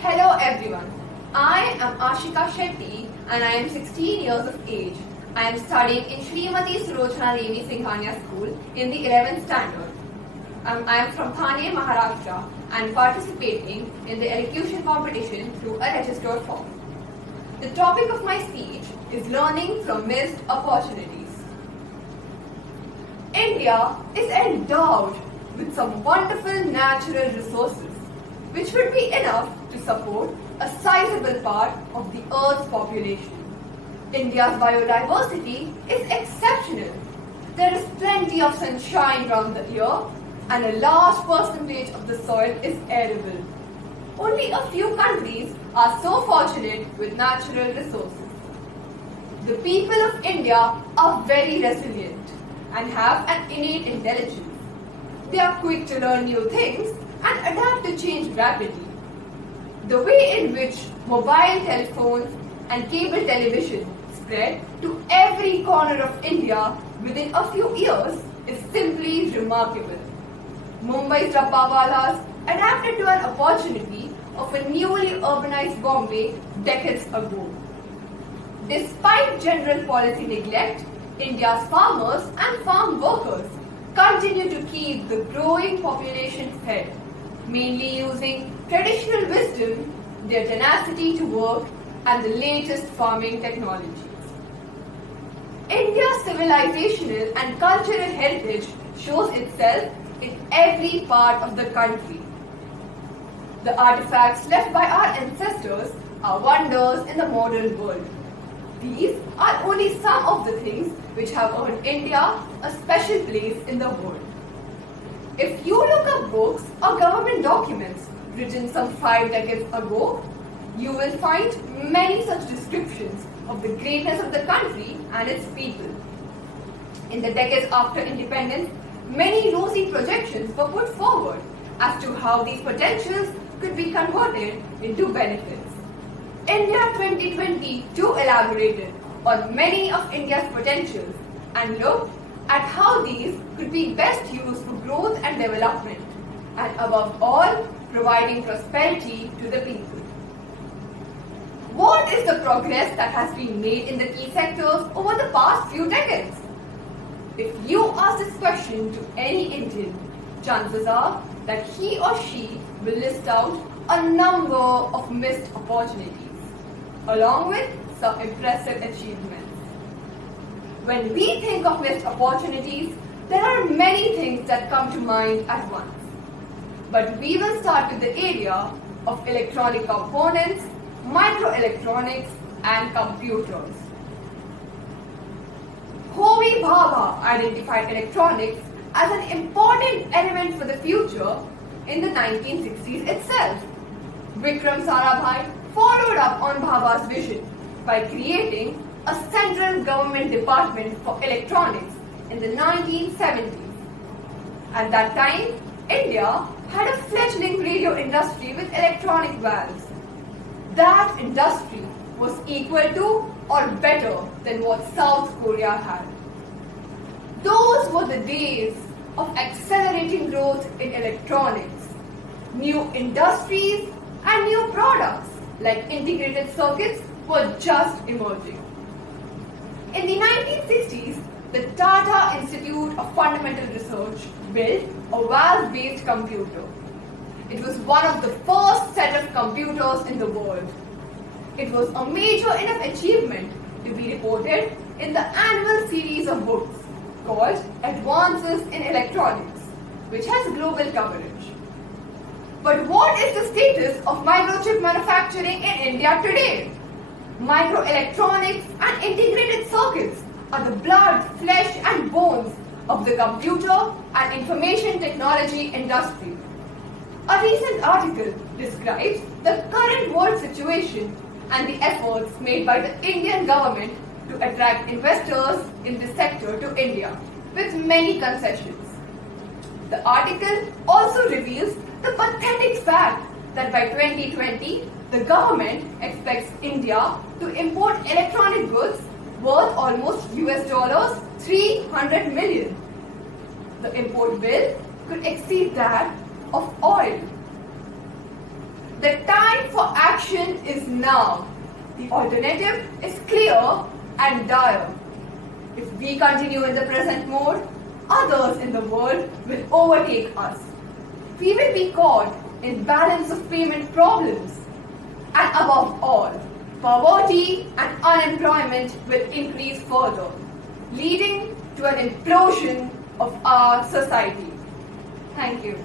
Hello everyone, I am Ashika Shetty and I am 16 years of age. I am studying in Srimati Sulochana Devi Singhania School in the 11th standard. I am from Thane, Maharashtra and participating in the elocution competition through a registered form. The topic of my speech is learning from missed opportunities. India is endowed with some wonderful natural resources which would be enough to support a sizable part of the Earth's population. India's biodiversity is exceptional. There is plenty of sunshine around the year and a large percentage of the soil is arable. Only a few countries are so fortunate with natural resources. The people of India are very resilient and have an innate intelligence. They are quick to learn new things and adapt to change rapidly. The way in which mobile telephones and cable television spread to every corner of India within a few years is simply remarkable. Mumbai's Dabbawalas adapted to an opportunity of a newly urbanized Bombay decades ago. Despite general policy neglect, India's farmers and farm workers continue to keep the growing population fed, mainly using traditional wisdom, their tenacity to work, and the latest farming technologies. India's civilizational and cultural heritage shows itself in every part of the country. The artifacts left by our ancestors are wonders in the modern world. These are only some of the things which have earned India a special place in the world. If you look up books or government documents written some 5 decades ago, you will find many such descriptions of the greatness of the country and its people. In the decades after independence, many rosy projections were put forward as to how these potentials could be converted into benefits. India 2022 elaborated on many of India's potentials and looked at how these could be best used for growth and development, and above all, providing prosperity to the people. What is the progress that has been made in the key sectors over the past few decades? If you ask this question to any Indian, chances are that he or she will list out a number of missed opportunities, along with some impressive achievements. When we think of missed opportunities, there are many things that come to mind at once. But we will start with the area of electronic components, microelectronics, and computers. Homi Bhabha identified electronics as an important element for the future in the 1960s itself. Vikram Sarabhai followed up on Bhabha's vision by creating a central government department for electronics in the 1970s. At that time, India had a fledgling radio industry with electronic valves. That industry was equal to or better than what South Korea had. Those were the days of accelerating growth in electronics. New industries and new products like integrated circuits were just emerging. In the 1960s, the Tata Institute of Fundamental Research built a valve-based computer. It was one of the first set of computers in the world. It was a major enough achievement to be reported in the annual series of books called Advances in Electronics, which has global coverage. But what is the status of microchip manufacturing in India today? Microelectronics and integrated circuits are the blood, flesh and bones of the computer and information technology industry. A recent article describes the current world situation and the efforts made by the Indian government to attract investors in this sector to India with many concessions. The article also reveals the pathetic fact that by 2020, the government expects India to import electronic goods worth almost US $300 million. The import bill could exceed that of oil. The time for action is now. The alternative is clear and dire. If we continue in the present mode, others in the world will overtake us. We will be caught in balance of payment problems. And above all, poverty and unemployment will increase further, leading to an implosion of our society. Thank you.